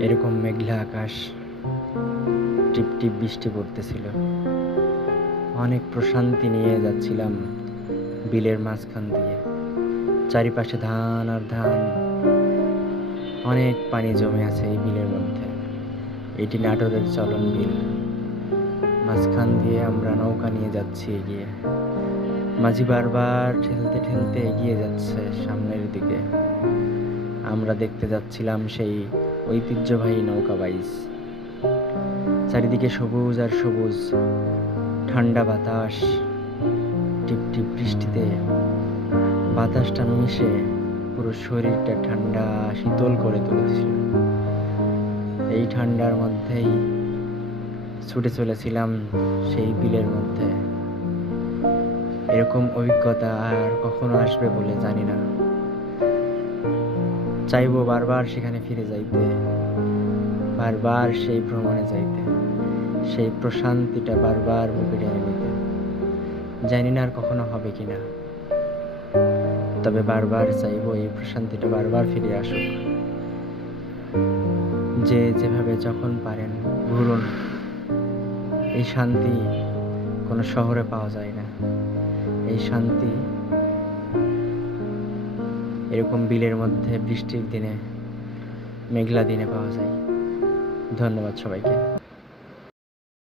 এরকম মেঘলা আকাশ, টিপ টিপ বৃষ্টি পড়তেছিল। অনেক প্রশান্তি নিয়ে যাচ্ছিলাম বিলের মাঝখান দিয়ে। চারিপাশে ধান আর ধান, অনেক পানি জমে আছে এই বিলের মধ্যে। এটি নাটোরের চলন বিল। মাঝখান দিয়ে আমরা নৌকা নিয়ে যাচ্ছি এগিয়ে। মাঝি বারবার ঠেলতে ঠেলতে এগিয়ে যাচ্ছে সামনের দিকে। আমরা দেখতে যাচ্ছিলাম সেই ঐতিহ্যবাহী নৌকা বাইচ। চারিদিকে সবুজ আর সবুজ, ঠান্ডা বাতাস, টিপ টিপ বৃষ্টিতে বাতাসটা মিশে পুরো শরীরটা ঠান্ডা শীতল করে তুলেছিল। এই ঠান্ডার মধ্যেই ছুটে চলেছিলাম সেই বিলের মধ্যে। এরকম অভিজ্ঞতা আর কখনো আসবে বলে জানি না। চাইবো বারবার সেখানে ফিরে যাইতে, বারবার সেই ভ্রমণে যাইতে, সেই প্রশান্তিটা বারবার বুকে টেনে নিতে। জানি না আর কখনো হবে কিনা, তবে বারবার চাইবো এই প্রশান্তিটা বারবার ফিরে আসুক। যে যেভাবে যখন পারেন ঘুরুন। এই শান্তি কোনো শহরে পাওয়া যায় না। এই শান্তি এরকম বিলের মধ্যে বৃষ্টির দিনে, মেঘলা দিনে পাওয়া যায়। ধন্যবাদ সবাইকে।